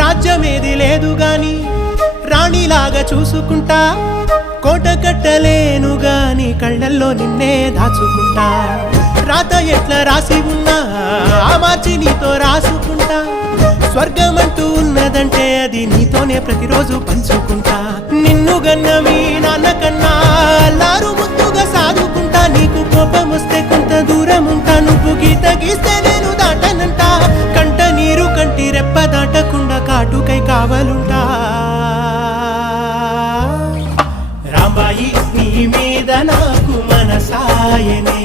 రాజ్యమేది లేదు గాని రాణిలాగా చూసుకుంటా, కోట కట్టలేను గాని కళ్ళల్లో నిన్నే దాచుకుంటా. రాత ఎట్లా రాసి ఉన్నా ఆ మార్చి నీతో రాసుకుంటా. స్వర్గమంటూ ఉన్నదంటే అది నీతోనే ప్రతిరోజు పంచుకుంటా. నిన్ను గన్న మీ నాన్న కన్నా అల్లారు ముద్దుగా సాదుకుంటా. నీకు కోపం వస్తే కొంత దూరం ఉంటా, నువ్వు గీత గీస్తే నేను దాటనంటా. కంట నీరు కంటి రెప్ప దాటకుండా కాటుకై కావలుంటా. రాంబాయి నీ మీద నాకు మనసాయనే.